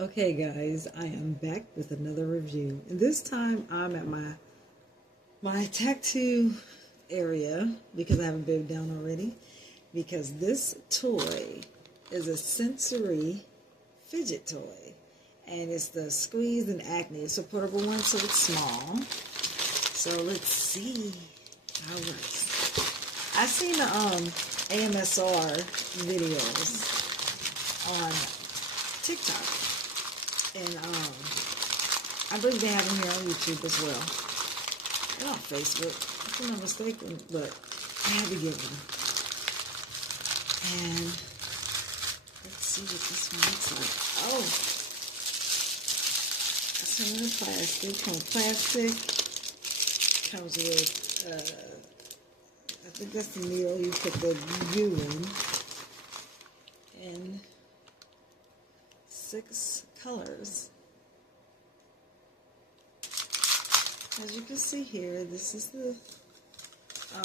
Okay guys, I am back with another review. And this time I'm at my tattoo area because I haven't been down already. Because this toy is a sensory fidget toy. And it's the Squeeze and Acne. It's a portable one, so it's small. So let's see how it works. I've seen the AMSR videos on TikTok. And I believe they have them here on YouTube as well. And on Facebook, if I'm not mistaken, but I had to get one. And let's see what this one looks like. Oh, it's in the plastic. Comes with, I think that's the needle you put the glue in. And 6 colors. As you can see here, this is the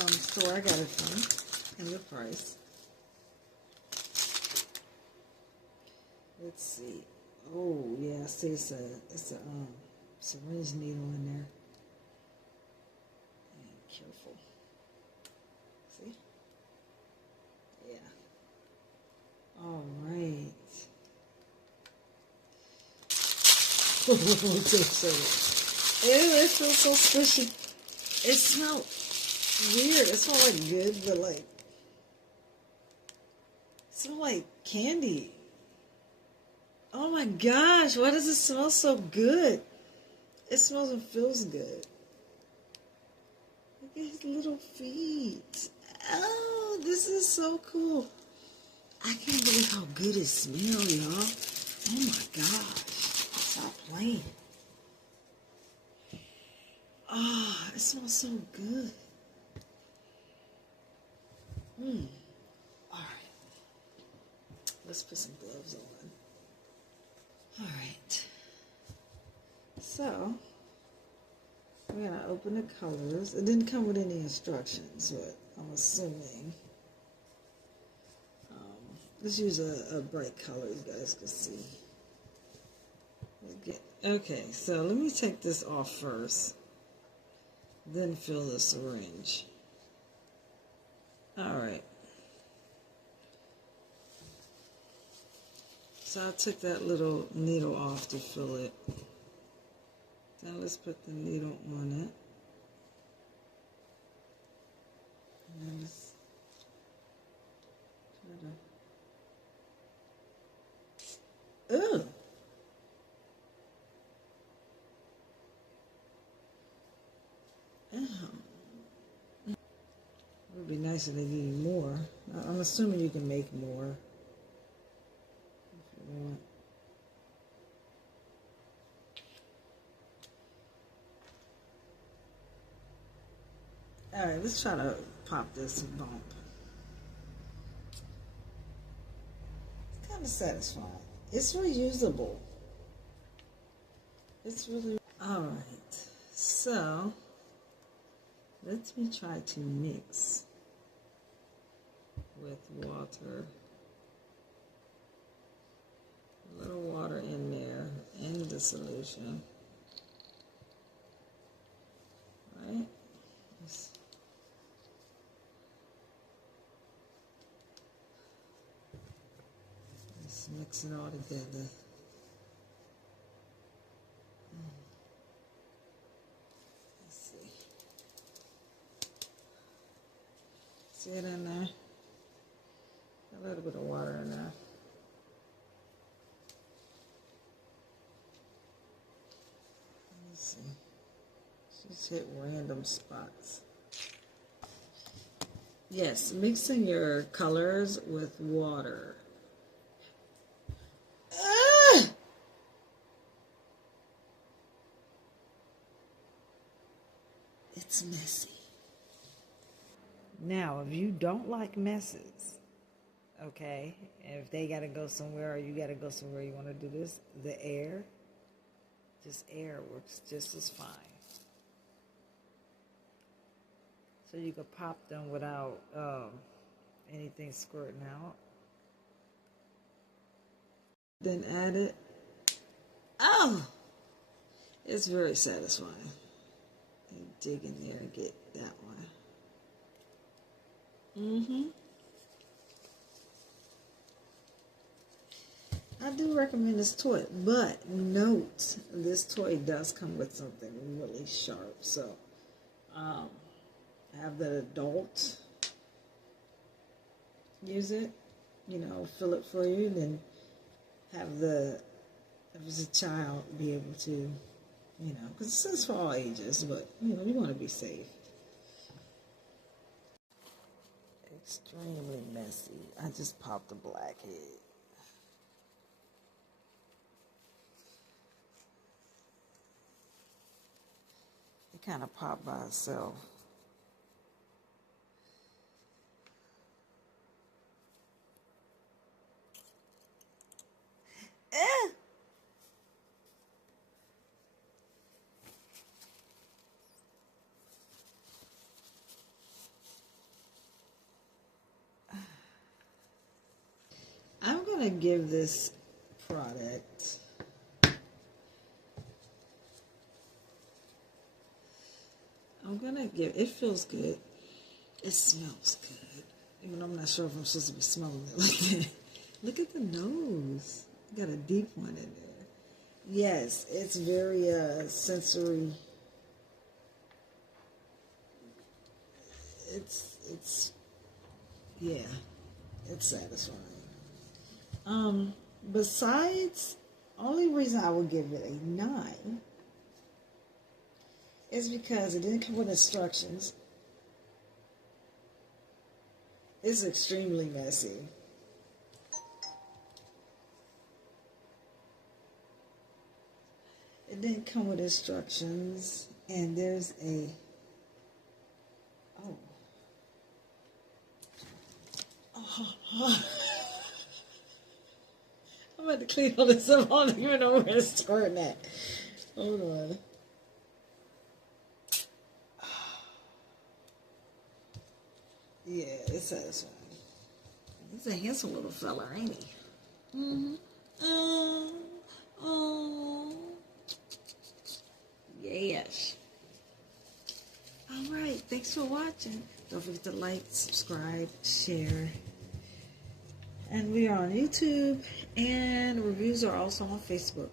store I got it from, and the price. Let's see. Oh yeah, I see it's a syringe needle in there. And careful. See? Yeah. All right. Ew, it feels so squishy. It smells weird. It smells like good, but like, it smells like candy. Oh my gosh, why does it smell so good? It smells and feels good. Look at his little feet. Oh, this is so cool. I can't believe how good it smells, y'all. Oh my gosh. Stop playing. Oh, it smells so good. Alright. Let's put some gloves on. Alright. So, we're going to open the colors. It didn't come with any instructions, but I'm assuming. Let's use a bright color you guys can see. Okay, so let me take this off first. Then fill the syringe. Alright. So I took that little needle off to fill it. Now let's put the needle on it. And let's try to... Ugh! It would be nice if they gave you more. I'm assuming you can make more if you want. Alright, let's try to pop this bump. It's kind of satisfying. It's reusable. It's really... Alright, so let me try to mix with water. A little water in there, in the solution. Right? Let's mix it all together. Let's see. See it in there? A little bit of water in there. Let's see. Just hit random spots. Yes, mixing your colors with water. Ah! It's messy. Now, if you don't like messes, okay, if they got to go somewhere or you got to go somewhere you want to do this, the air works just as fine. So you could pop them without anything squirting out. Then add it Oh, it's very satisfying. You dig in there and get that one. I do recommend this toy, but note this toy does come with something really sharp. So, have the adult use it, fill it for you, and then have if it's a child, be able to, because this is for all ages, but, you want to be safe. Extremely messy. I just popped the blackhead. It kind of popped by itself. I'm going to give this product it feels good. It smells good. Even though I'm not sure if I'm supposed to be smelling it like that. Look at the nose. Got a deep one in there. Yes, it's very sensory. It's satisfying. Besides, only reason I would give it a 9 is because it didn't come with instructions. It's extremely messy. It didn't come with instructions, and there's a I'm about to clean all this up. I don't even know where to start at. Hold on. Yeah, it's satisfying. He's a handsome little fella, ain't he? Yes. All right. Thanks for watching. Don't forget to like, subscribe, share. And we are on YouTube, and reviews are also on Facebook.